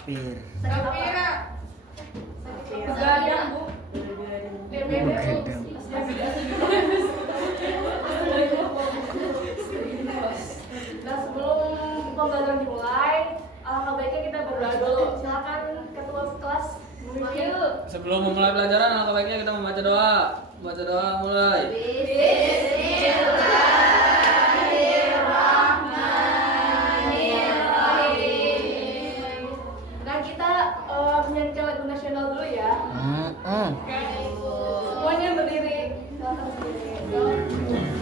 Sapir. Begadang, Bu. Begadang. Nah, sebelum pembelajaran dimulai, alangkah baiknya kita berdoa dulu. Silakan ketua kelas memimpin. Sebelum memulai pelajaran, alangkah baiknya kita membaca doa. Baca doa mulai. Nah, kita menyanyikan lagu nasional dulu ya. Semuanya berdiri. Silakan berdiri.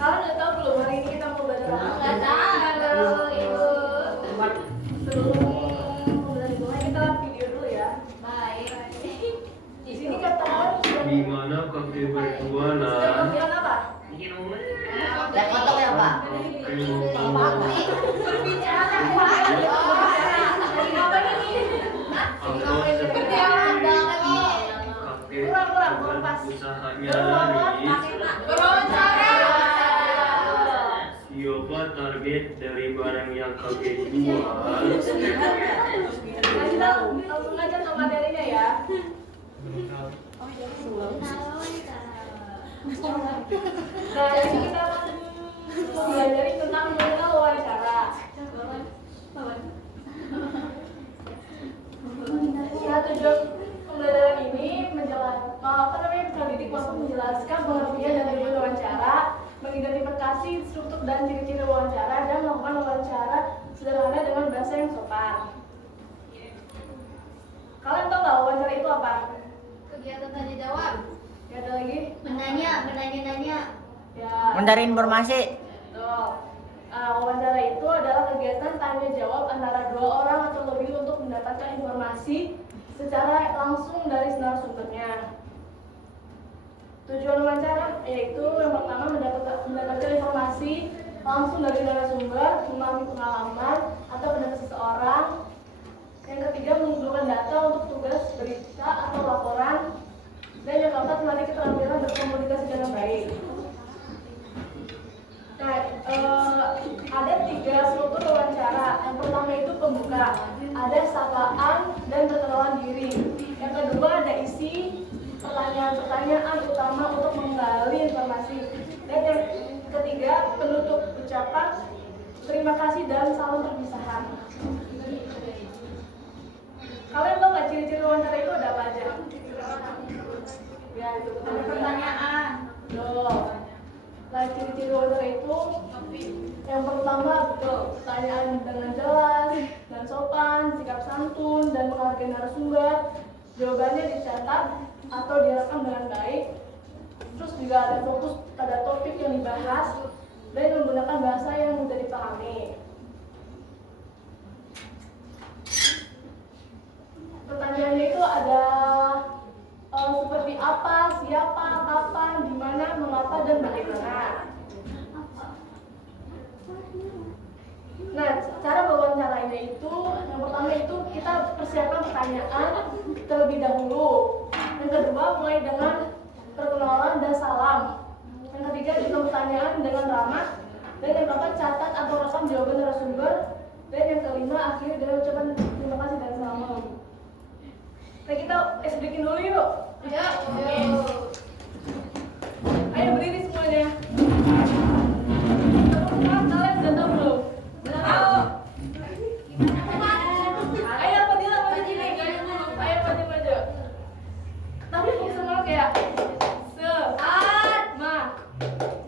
Kalian udah tahu belum hari ini kita mau belajar apa? Nggak tahu, Ibu. Sebelum pembelajaran dimulai, kita lihat video dulu ya. Baik. Di sini kata Di mana kakek berdua sedang lah? panggilan apa? Lihat foto ya, Pak. Berbicara. Lagi ngapain ini? Kurang pas. Usahanya lari. Siapa target dari barang yang kakek jual? Nah, kita langsung aja ke materinya ya. Nah, ini kita mempelajari tentang mengenal wawancara. Ya, tujuan pembelajaran ini pendidik mampu menjelaskan pengertian dan tujuan wawancara, mengidentifikasi struktur dan ciri-ciri wawancara, dan melakukan wawancara sederhana dengan bahasa yang sopan. Kalian tahu nggak wawancara itu apa? Kegiatan tanya jawab, Ya, ada lagi? menanya. Ya. Mencari informasi. Betul. Wawancara itu adalah kegiatan tanya jawab antara dua orang atau lebih untuk mendapatkan informasi secara langsung dari narasumbernya. Tujuan wawancara yaitu yang pertama mendapatkan informasi langsung dari narasumber, memahami pengalaman atau pendapat seseorang. Yang ketiga mengumpulkan data untuk tugas berita atau laporan. Dan yang keempat melatih keterampilan berkomunikasi dengan baik. Nah, ada 3 struktur wawancara. Yang pertama itu pembuka, ada sapaan dan perkenalan diri. Yang kedua ada isi pertanyaan-pertanyaan utama untuk menggali informasi. Dan yang ketiga penutup ucapan terima kasih dan salam perpisahan. Kalian tahu nggak ciri-ciri wawancara itu ada apa aja? Ya, itu Ada pertanyaan. Loh. Nah, ciri-ciri wawancara itu yang pertama betul, pertanyaan dengan jelas dan sopan, sikap santun dan menghargai narasumber, jawabannya dicatat atau direkam dengan baik. Terus juga ada fokus pada topik yang dibahas dan menggunakan bahasa yang mudah dipahami. Pertanyaannya itu ada seperti apa, siapa, kapan, di mana, mengapa, dan bagaimana. Nah, cara wawancaranya itu, yang pertama itu kita persiapkan pertanyaan terlebih dahulu. Yang kedua, mulai dengan perkenalan dan salam. Yang ketiga, juga pertanyaan dengan ramah. Dan yang keempat, catat atau rekam jawaban narasumber. Dan yang kelima, akhir dengan ucapan terima kasih dan salam. Nah, kita SBK dulu yuk. Ya. Ayo berdiri semuanya. Teman-teman, kalian sudah tahu belum? Sudah tahu. Ayo Fadila maju sini. Ayo maju. Tapi semangat ya.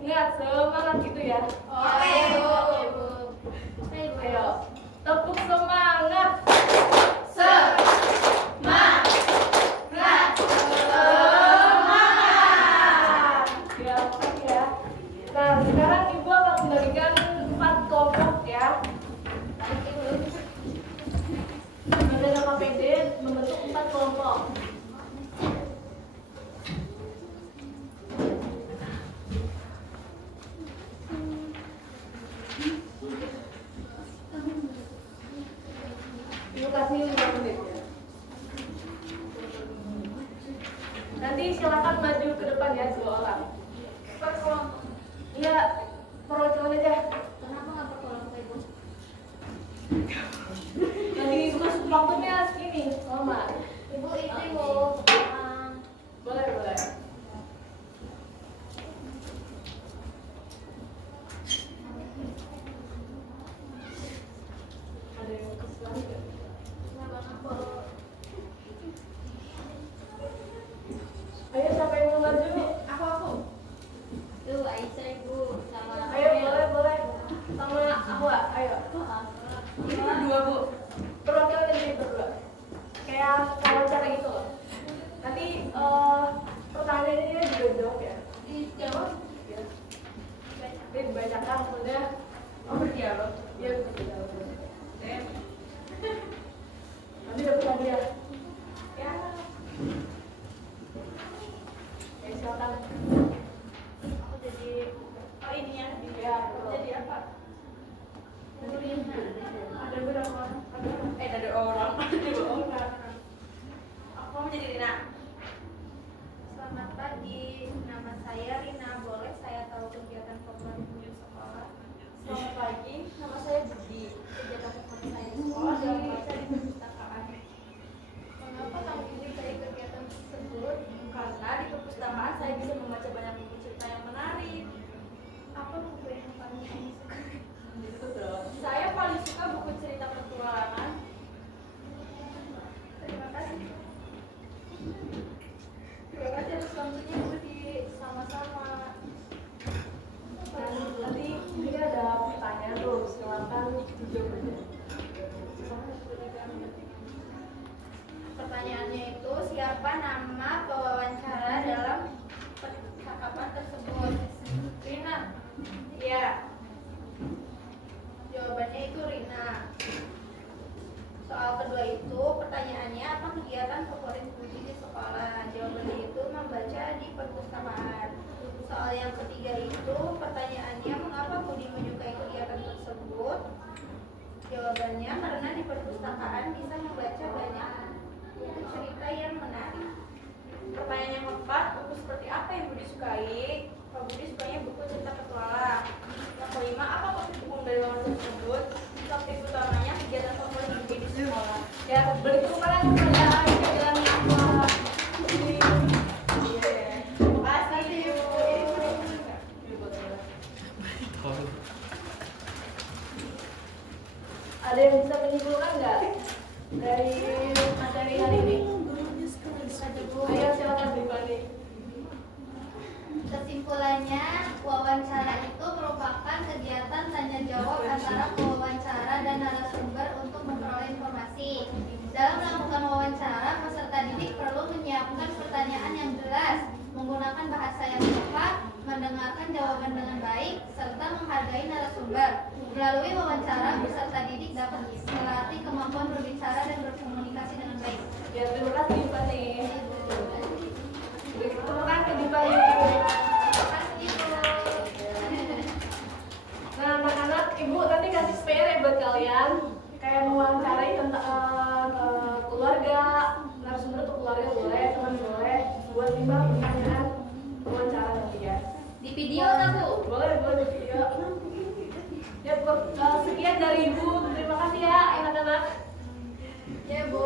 Ingat semangat gitu ya. Oke, Bu. Ayo. Tepuk semangat. Ya, makasih ya. Nah, sekarang Ibu akan membagikan 4 kelompok ya. Dengan KPD membentuk 4 kelompok. Ibu kasih 5 menit ya. Nanti silakan maju ke depan ya 2 orang. Per kelompok. Iya, perwakilan aja. Kenapa nggak per kelompok, Ibu? Nanti masuk waktunya segini, lama. Ibu itu, Ibu. Boleh. Ada yang kesulitan nggak? Ayo siapa yang mau maju? Aku. Tuh, Aisyah, Ibu. Sama Ayo boleh. Sama aku, ayo. Ini berdua Bu. Perwakilan jadi berdua. Kayak wawancara gitu loh. Nanti pertanyaannya juga jawab ya. Dijawab. Iya. Ini dibacakan maksudnya. Oh berdialog. Iya berdialog. Nanti dapat hadiah. Ya. Ya silakan. Aku jadi ini ya. Ya. Jadi apa? Ada berapa orang? Ada orang. Aku mau jadi Rina. Selamat pagi, nama saya Rina. Boleh saya tahu kegiatan favorit di sekolah? Selamat pagi, nama saya Budi. Kegiatan favorit saya di sekolah adalah membaca di perpustakaan. Mengapa kamu pilih saya kegiatan tersebut? Karena di perpustakaan saya bisa membaca banyak buku cerita yang menarik. Apa buku yang paling kamu suka? Saya paling suka buku cerita petualangan. Terima kasih. Terima kasih atas selanjutnya Budi. Sama-sama. Dan nanti ini ada pertanyaan tuh, silakan dijawab aja. Pertanyaannya itu, siapa nama pewawancara dalam percakapan tersebut? Rina. Iya. Jawabannya itu Rina. Soal kedua itu, pertanyaannya apa kegiatan favorit Budi di sekolah? Jawabannya itu membaca di perpustakaan. Soal yang ketiga itu, pertanyaannya mengapa Budi menyukai kegiatan tersebut? Jawabannya karena di perpustakaan bisa membaca banyak buku cerita yang menarik. Pertanyaan yang keempat, buku seperti apa yang Budi sukai? Pak Budi sukanya buku cerita petualang. Yang kelima, apa topik buku dari wawancara tersebut? Topik utamanya kegiatan favorit Budi di sekolah. Ya, beritulah pertanyaan kegiatan apa? Terima kasih, Ibu. Ada yang bisa menyimpulkan nggak dari materi hari ini? Ayo silakan bebas. menjawab antara pewawancara dan narasumber untuk memperoleh informasi. Dalam melakukan wawancara, peserta didik perlu menyiapkan pertanyaan yang jelas, menggunakan bahasa yang tepat, mendengarkan jawaban dengan baik, serta menghargai narasumber. Melalui wawancara, peserta didik dapat melatih kemampuan berbicara dan berkomunikasi dengan baik. Ya, terima kasih Pak nih. Terima kasih Dipa. Nah, anak-anak, ibu nanti kasih spare ya buat kalian. Kayak mewawancarai tentang keluarga, narasumber untuk keluarga boleh, teman boleh. Buat Dipa pertanyaan wawancara nanti ya. Di video kan Bu? Boleh di video. Ya, sekian dari Ibu. Terima kasih ya anak-anak. Ya Bu.